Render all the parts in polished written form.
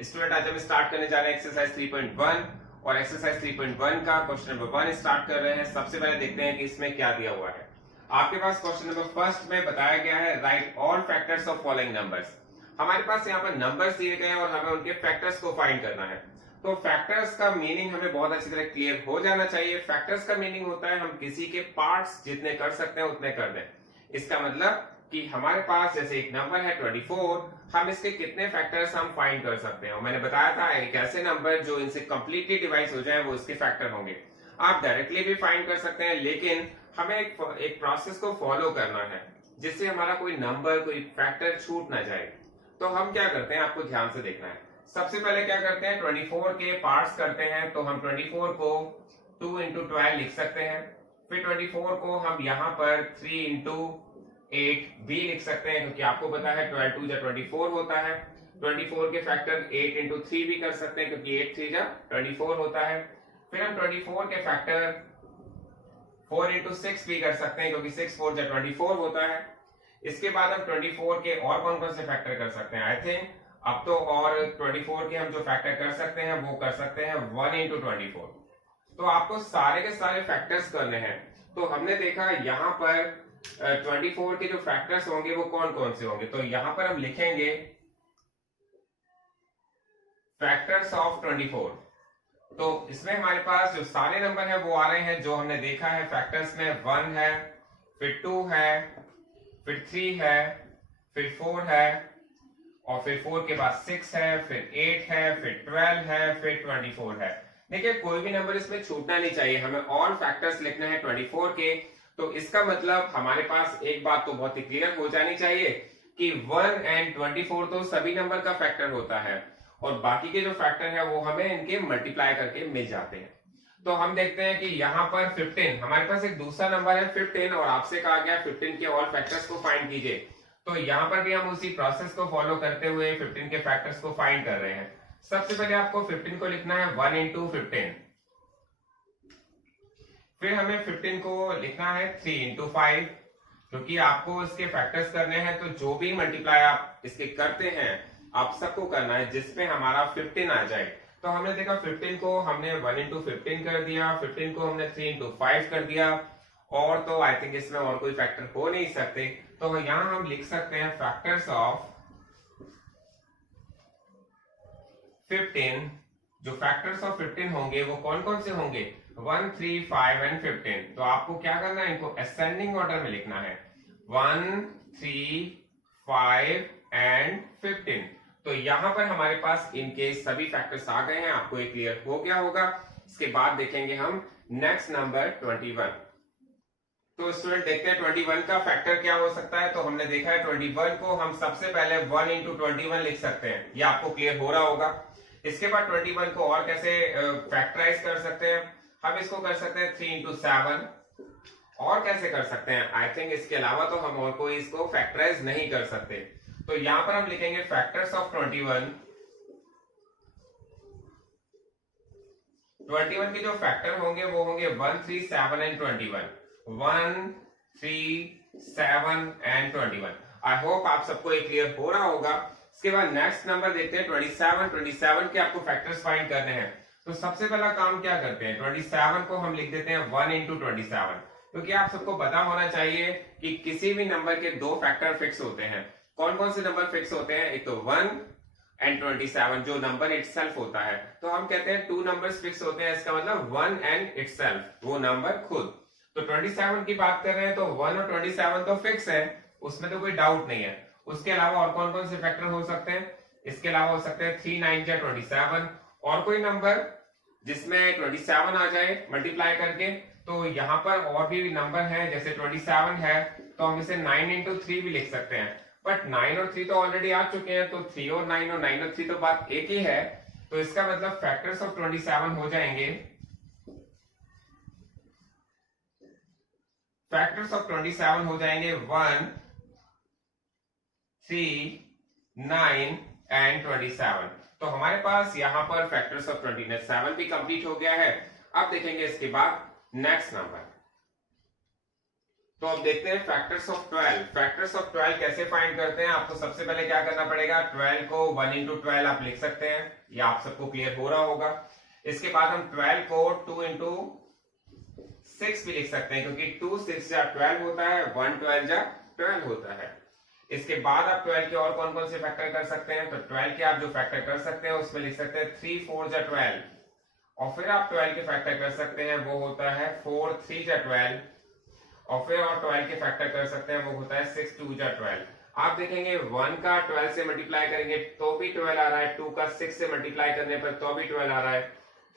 Student आज हम start करने जा रहे हैं एक्सरसाइज 3.1 और एक्सरसाइज 3.1 का क्वेश्चन नंबर 1 स्टार्ट कर रहे हैं। सबसे पहले देखते हैं कि इसमें क्या दिया हुआ है। आपके पास क्वेश्चन नंबर फर्स्ट में बताया गया है right all factors of following numbers. हमारे पास यहाँ पर नंबर्स दिए गए हैं और हमें उनके फैक्टर्स को फाइंड करना है। तो फैक्टर्स का मीनिंग हमें बहुत अच्छी तरह क्लियर हो जाना चाहिए। फैक्टर्स का मीनिंग होता है हम किसी के पार्ट्स जितने कर सकते हैं उतने कर दें। इसका मतलब कि हमारे पास जैसे एक नंबर है 24, हम इसके कितने फैक्टर्स हम फाइंड कर सकते हैं। और मैंने बताया था एक ऐसे नंबर जो इनसे कंप्लीटली डिवाइड हो जाए वो इसके फैक्टर होंगे। आप डायरेक्टली भी फाइंड कर सकते हैं, लेकिन हमें एक प्रोसेस को फॉलो करना है जिससे हमारा कोई नंबर कोई फैक्टर छूट ना जाए। तो हम क्या करते हैं, आपको ध्यान से देखना है। सबसे पहले क्या करते हैं, 24 के पार्ट्स करते हैं। तो हम 24 को 2 into 12 लिख सकते हैं। फिर 24 को हम यहाँ पर 3 into 8 भी लिख सकते हैं, क्योंकि आपको पता है 12 2 जा 24 होता है। 24 के फैक्टर 8 into 3 भी कर सकते हैं, क्योंकि 8 3 जा 24 होता है। फिर हम 24 के फैक्टर 4 into 6 भी कर सकते हैं, क्योंकि 6 4 जा 24 होता है। इसके बाद हम 24 के और कौन कौन से फैक्टर कर सकते हैं। आई थिंक अब तो और 24 के हम जो फैक्टर कर सकते हैं वो कर सकते हैं 1 into 24। तो आपको सारे के सारे फैक्टर्स करने हैं। तो हमने देखा यहाँ पर 24 के जो फैक्टर्स होंगे वो कौन कौन से होंगे। तो यहां पर हम लिखेंगे फैक्टर्स ऑफ 24। तो इसमें हमारे पास जो सारे नंबर है वो आ रहे हैं जो हमने देखा है फैक्टर्स में। 1 है, फिर 2 है, फिर 3 है, फिर 4 है, और फिर 4 के बाद 6 है, फिर 8 है, फिर 12 है, फिर 24 है। देखिए कोई भी नंबर इसमें छूटना नहीं चाहिए। हमें ऑल फैक्टर्स लिखने हैं 24 के। तो इसका मतलब हमारे पास एक बात तो बहुत ही क्लियर हो जानी चाहिए कि 1 and 24 तो सभी नंबर का फैक्टर होता है, और बाकी के जो फैक्टर है वो हमें इनके मल्टीप्लाई करके मिल जाते हैं। तो हम देखते हैं कि यहाँ पर 15, हमारे पास एक दूसरा नंबर है 15, और आपसे कहा गया 15 के ऑल फैक्टर्स को फाइंड कीजिए। तो यहाँ पर भी हम उसी प्रोसेस को फॉलो करते हुए 15 के फैक्टर्स को फाइंड कर रहे हैं। सबसे पहले आपको 15 को लिखना है 1 into 15। फिर हमें 15 को लिखना है 3 into 5, क्योंकि आपको इसके फैक्टर्स करने हैं। तो जो भी मल्टीप्लाई आप इसके करते हैं आप सबको करना है जिसमें हमारा 15 आ जाए। तो हमने देखा 15 को हमने 1 into 15 कर दिया, 15 को हमने 3 into 5 कर दिया, और तो आई थिंक इसमें और कोई फैक्टर हो नहीं सकते। तो यहां हम लिख सकते हैं फैक्टर्स ऑफ 15। जो फैक्टर्स ऑफ 15 होंगे वो कौन कौन से होंगे, 1 3 5 and 15। तो आपको क्या करना है, इनको असेंडिंग ऑर्डर में लिखना है, 1 3 5 and 15। तो यहां पर हमारे पास इनके सभी फैक्टर्स आ गए हैं। आपको ये क्लियर हो गया होगा। इसके बाद देखेंगे हम नेक्स्ट नंबर 21। तो स्टूडेंट देखते हैं 21 का फैक्टर क्या हो सकता है। तो हमने देखा है 21 को हम सबसे पहले 1 into 21 लिख सकते हैं, ये आपको क्लियर हो रहा होगा। इसके बाद 21 को और कैसे फैक्टराइज कर सकते हैं, हम इसको कर सकते हैं 3 into 7। और कैसे कर सकते हैं, आई थिंक इसके अलावा तो हम और कोई इसको फैक्टराइज नहीं कर सकते। तो यहां पर हम लिखेंगे फैक्टर्स ऑफ 21। 21 के जो फैक्टर होंगे वो होंगे 1 3 7 and 21। 1 3 7 and 21। आई होप आप सबको ये क्लियर हो रहा होगा। इसके बाद नेक्स्ट नंबर देखते हैं 27। 27 के आपको फैक्टर्स फाइंड करने हैं। तो सबसे पहला काम क्या करते हैं, 27 को हम लिख देते हैं 1 into 27, क्योंकि आप सबको पता होना चाहिए कि किसी भी नंबर के दो फैक्टर फिक्स होते हैं। कौन कौन से नंबर फिक्स होते हैं, एक तो 1 and 27 जो नंबर इटसेल्फ होता है। तो हम कहते हैं 2 नंबर्स फिक्स होते हैं, इसका मतलब 1 and itself, वो नंबर खुद। तो 27 की बात कर रहे हैं तो 1 और 27 तो फिक्स है, उसमें तो कोई डाउट नहीं है। उसके अलावा और कौन कौन से फैक्टर हो सकते हैं, इसके अलावा हो सकते हैं 3 9 जा 27, और कोई नंबर जिसमें 27 आ जाए मल्टीप्लाई करके। तो यहाँ पर और भी नंबर है, जैसे 27 है तो हम इसे 9 into 3 भी liख सकते हैं। बट 9 और 3 तो ऑलरेडी आ चुके हैं, तो 3 और 9 और 9 और 3 तो बात एक ही है। तो इसका मतलब फैक्टर्स ऑफ 27 हो जाएंगे, फैक्टर्स ऑफ 27 हो जाएंगे 1 3 9 and 27। तो हमारे पास यहां पर फैक्टर्स ऑफ 27 भी कंप्लीट हो गया है। अब देखेंगे इसके बाद नेक्स्ट नंबर तो अब देखते हैं फैक्टर्स ऑफ 12। फैक्टर्स ऑफ 12 कैसे फाइंड करते हैं। आपको सबसे पहले क्या करना पड़ेगा, 12 को 1 इंटू 12 आप लिख सकते हैं, ये आप सबको क्लियर हो रहा होगा। इसके बाद हम 12 को 2 इंटू 6 भी लिख सकते हैं, क्योंकि 2 6 जा 12 होता है, 1 12 जा 12 होता है। इसके बाद आप 12 के और कौन कौन से फैक्टर कर सकते हैं, तो 12 के आप जो फैक्टर कर सकते हैं उसमें लिख सकते हैं 3 4 जा 12, और फिर आप 12 के फैक्टर कर सकते हैं, वो होता है 4 3 जा 12, और फिर और 12 के फैक्टर कर सकते हैं, वो होता है 6 2 जा 12। आप देखेंगे 1 का 12 से मल्टीप्लाई करेंगे तो भी 12 आ रहा है, 2 का 6 से मल्टीप्लाई करने पर तो भी 12 आ रहा है,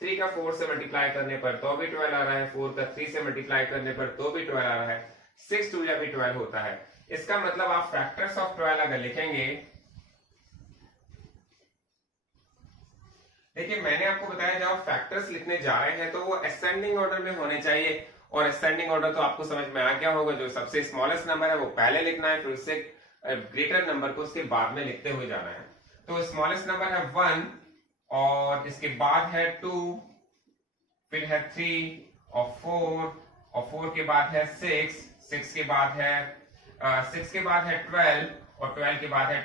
3 का 4 से मल्टीप्लाई करने पर तो भी 12 आ रहा है, 4 का 3 से मल्टीप्लाई करने पर तो भी 12 आ रहा है, 6 2 जा भी 12 होता है। इसका मतलब आप फैक्टर्स ऑफ 12 अगर लिखेंगे, देखिए मैंने आपको बताया जब आप फैक्टर्स लिखने जा रहे हैं तो वो असेंडिंग ऑर्डर में होने चाहिए, और असेंडिंग ऑर्डर तो आपको समझ में आ गया होगा, जो सबसे स्मॉलेस्ट नंबर है वो पहले लिखना है, फिर उससे ग्रेटर नंबर को उसके बाद में लिखते हुए जाना है। तो स्मॉलेस्ट नंबर है 1, और इसके बाद है 2, फिर है 3 और 4, और 4 के बाद है 6, 6 के बाद है 12, और 12 के बाद है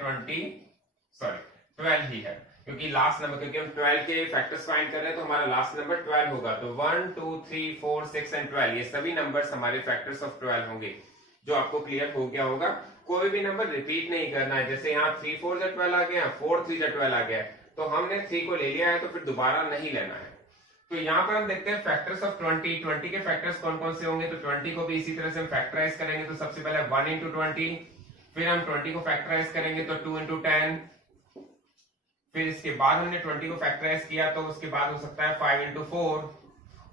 12 ही है, क्योंकि लास्ट नंबर, क्योंकि हम 12 के फैक्टर्स फाइंड कर रहे हैं तो हमारा लास्ट नंबर 12 होगा। तो 1 2 3 4 6 एंड 12 ये सभी नंबर्स हमारे फैक्टर्स ऑफ 12 होंगे, जो आपको क्लियर हो गया होगा। कोई भी नंबर रिपीट नहीं करना है, जैसे यहाँ 3 4 जा 12 आ गया, 4 3 जा 12 आ गया, तो हमने 3 को ले लिया है तो फिर दोबारा नहीं लेना है। तो यहाँ पर हम देखते हैं फैक्टर्स ऑफ 20। 20 के फैक्टर्स कौन कौन से होंगे, तो 20 को भी इसी तरह से हम फैक्टराइज करेंगे। तो सबसे पहले 1 इंटू 20, फिर हम 20 को फैक्टराइज करेंगे तो 2 इंटू 10, फिर इसके बाद हमने 20 को फैक्टराइज किया तो उसके बाद हो सकता है 5 इंटू 4,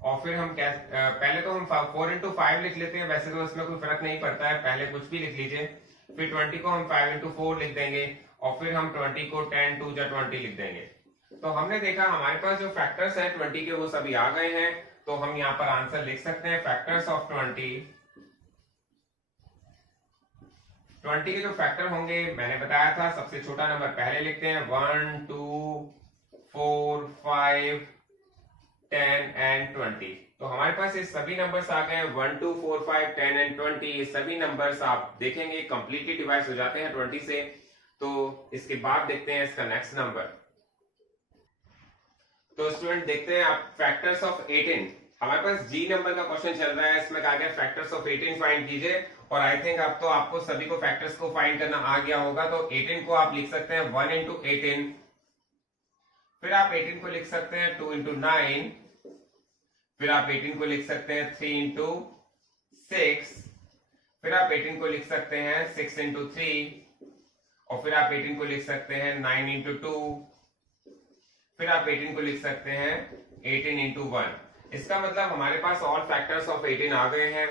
और फिर हम पहले तो हम 4 इंटू 5 लिख लेते हैं, वैसे तो इसमें कोई फर्क नहीं पड़ता है, पहले कुछ भी लिख लीजिए। फिर 20 को हम 5 इंटू 4 लिख देंगे, और फिर हम 20 को 10 2 जा 20 लिख देंगे। तो हमने देखा हमारे पास जो फैक्टर्स हैं 20 के वो सभी आ गए हैं, तो हम यहाँ पर आंसर लिख सकते हैं फैक्टर्स ऑफ 20। 20 के जो फैक्टर होंगे मैंने बताया था, सबसे छोटा नंबर पहले लिखते हैं, 1 2 4 5 10 एंड 20। तो हमारे पास ये सभी नंबर्स आ गए हैं, 1 2 4 5 10 एंड 20। ये सभी नंबर्स आप देखेंगे कंप्लीटली डिवाइड हो जाते हैं 20 से। तो इसके बाद देखते हैं इसका नेक्स्ट नंबर। तो स्टूडेंट देखते हैं आप फैक्टर्स ऑफ 18। हमारे पास जी नंबर का क्वेश्चन चल रहा है, इसमें कहा गया फैक्टर्स ऑफ 18 फाइंड कीजिए, और आई थिंक अब तो आपको सभी को फैक्टर्स को फाइंड करना आ गया होगा। तो 18 को आप लिख सकते हैं 1 इंटू 18, फिर आप 18 को लिख सकते हैं 2 इंटू 9, फिर आप 18 को लिख सकते हैं 3 इंटू 6, फिर आप 18 को लिख सकते हैं 6 इंटू 3, और फिर आप 18 को लिख सकते हैं 9 इंटू 2, फिर आप 18 को लिख सकते हैं 18 इंटू 1। इसका मतलब हमारे पास ऑल फैक्टर्स ऑफ 18 आ गए हैं,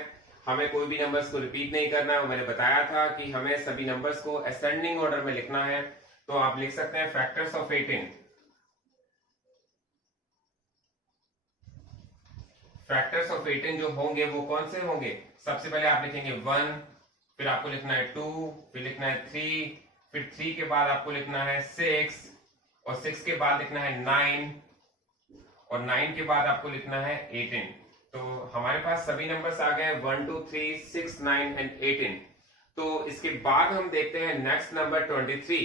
हमें कोई भी नंबर्स को रिपीट नहीं करना है। मैंने बताया था कि हमें सभी नंबर्स को असेंडिंग ऑर्डर में लिखना है, तो आप लिख सकते हैं फैक्टर्स ऑफ 18। फैक्टर्स ऑफ 18 जो होंगे वो कौन से होंगे, सबसे पहले आप लिखेंगे 1, फिर आपको लिखना है 2, फिर लिखना है 3, फिर 3 के बाद आपको लिखना है 6, और 6 के बाद लिखना है 9, और 9 के बाद आपको लिखना है 18। तो हमारे पास सभी नंबर्स आ गए 1 2 3 6 9 एंड 18। तो इसके बाद हम देखते हैं नेक्स्ट नंबर 23।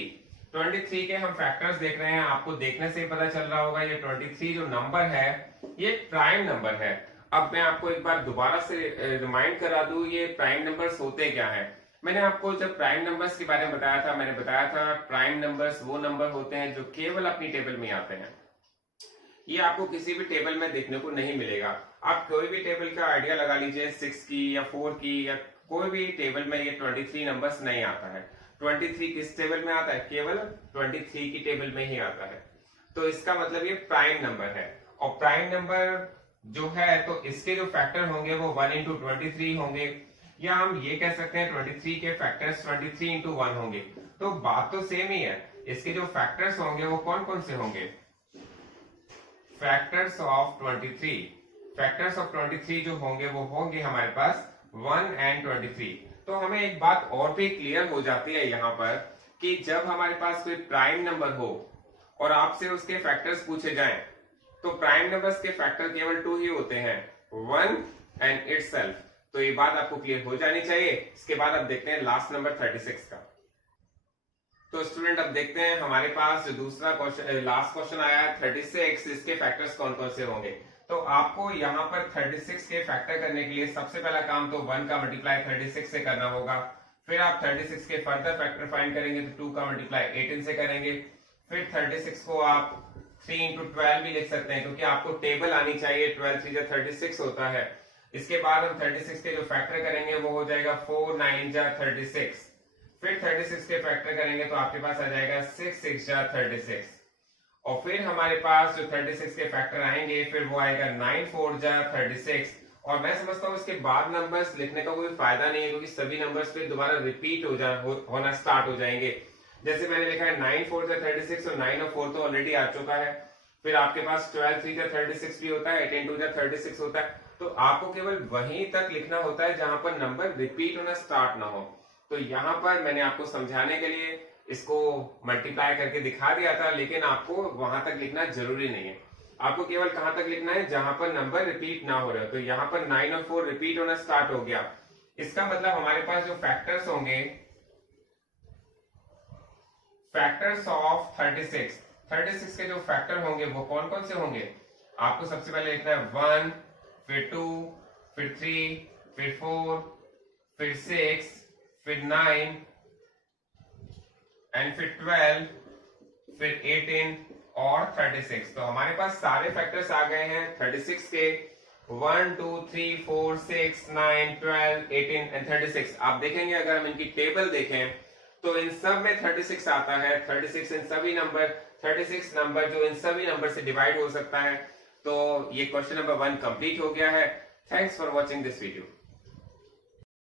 23 के हम फैक्टर्स देख रहे हैं, आपको देखने से ही पता चल रहा होगा ये 23 जो नंबर है ये प्राइम नंबर है। अब मैं आपको एक बार दोबारा से रिमाइंड करा दूं ये प्राइम नंबर्स होते क्या है। मैंने आपको जब प्राइम नंबर्स के बारे में बताया था, मैंने बताया था प्राइम नंबर्स वो नंबर होते हैं जो केवल अपनी टेबल में आते हैं। ये आपको किसी भी टेबल में देखने को नहीं मिलेगा। आप कोई भी टेबल का आइडिया लगा लीजिए, 6 की या 4 की या कोई भी टेबल में ये 23 नंबर्स नहीं आता है। 23 किस टेबल में आता है, केवल 23 की टेबल में ही आता है। तो इसका मतलब ये प्राइम नंबर है, और प्राइम नंबर जो है तो इसके जो फैक्टर होंगे वो 1 इंटू 23 होंगे, या हम ये कह सकते हैं 23 के फैक्टर्स 23 इंटू 1 होंगे। तो बात तो सेम ही है, इसके जो फैक्टर्स होंगे वो कौन कौन से होंगे, फैक्टर्स ऑफ 23। फैक्टर्स ऑफ 23 जो होंगे वो होंगे हमारे पास 1 एंड 23। तो हमें एक बात और भी क्लियर हो जाती है यहाँ पर कि जब हमारे पास कोई प्राइम नंबर हो और आपसे उसके फैक्टर्स पूछे जाएं, तो प्राइम नंबर्स के फैक्टर केवल 2 ही होते हैं, 1 एंड इटसेल्फ। तो ये बात आपको क्लियर हो जानी चाहिए। इसके बाद अब देखते हैं लास्ट नंबर 36 का। तो स्टूडेंट अब देखते हैं हमारे पास जो दूसरा क्वेश्चन लास्ट क्वेश्चन आया है 36, इसके फैक्टर्स कौन कौन से होंगे। तो आपको यहाँ पर 36 के फैक्टर करने के लिए सबसे पहला काम तो 1 का मल्टीप्लाई 36 से करना होगा। फिर आप 36 के फर्दर फैक्टर फाइंड करेंगे तो 2 का मल्टीप्लाई 18 से करेंगे। फिर 36 को आप 3 into 12 भी लिख सकते हैं, क्योंकि आपको टेबल आनी चाहिए। 12 3 36 होता है। इसके बाद हम 36 के जो फैक्टर करेंगे वो हो जाएगा 4 9 36। फिर 36 के फैक्टर करेंगे तो आपके पास आ जाएगा 6 6 36। और फिर हमारे पास जो 36 के फैक्टर आएंगे फिर वो आएगा 9 4 36। और मैं समझता हूँ इसके बाद नंबर्स लिखने का कोई फायदा नहीं है, क्योंकि सभी नंबर्स फिर दोबारा रिपीट होना स्टार्ट हो जाएंगे। जैसे मैंने लिखा है 9 4 36 और 9 और 4 तो ऑलरेडी आ चुका है। फिर आपके पास 12 3 36 भी होता है, 18 2 36 होता है। तो आपको केवल वहीं तक लिखना होता है जहां पर नंबर रिपीट होना स्टार्ट ना हो। तो यहाँ पर मैंने आपको समझाने के लिए इसको मल्टीप्लाई करके दिखा दिया था, लेकिन आपको वहां तक लिखना जरूरी नहीं है। आपको केवल कहां तक लिखना है जहां पर नंबर रिपीट ना हो रहे हो। तो यहाँ पर 9 और 4 रिपीट होना स्टार्ट हो गया। इसका मतलब हमारे पास जो फैक्टर्स होंगे, फैक्टर्स ऑफ 36 के जो फैक्टर होंगे वो कौन कौन से होंगे। आपको सबसे पहले लिखना है 1, फिर 2, फिर 3, फिर 4, फिर 6, फिर 9 एंड फिर 12, फिर 18 और 36। तो हमारे पास सारे फैक्टर्स आ गए हैं 36 के, 1 2 3 4 6 9 12 18 एंड 36। आप देखेंगे अगर हम इनकी टेबल देखें तो इन सब में 36 आता है। 36 इन सभी नंबर 36 नंबर जो इन सभी नंबर से डिवाइड हो सकता है। तो ये क्वेश्चन नंबर 1 कंप्लीट हो गया है। Thanks for watching this video.